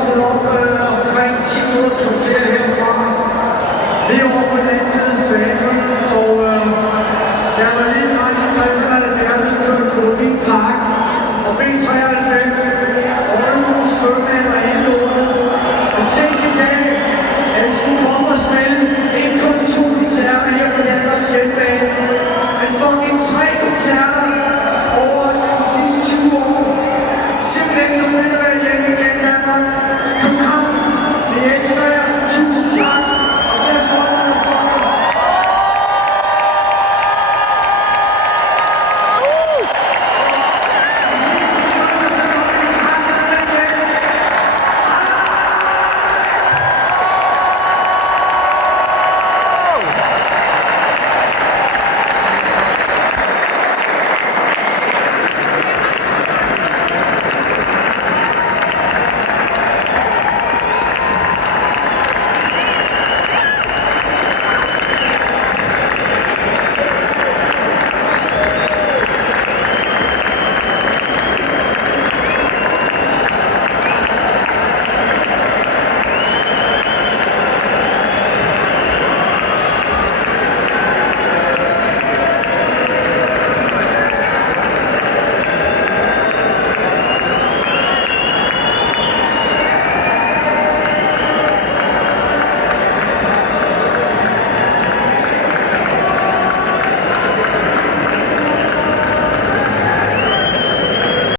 vokset op omkring 1000 kvarter herfra, lige over på den anden side af Svanen, og da jeg var lille dreng i 60'erne og 70'erne, kørte forbi Park og B93, og Ølmos svømmeland og hele lortet. Og tænk i dag, at vi skulle komme og spille ikke kun 2 koncerter her på Danmarks hjemmebane, men fucking 3 koncerter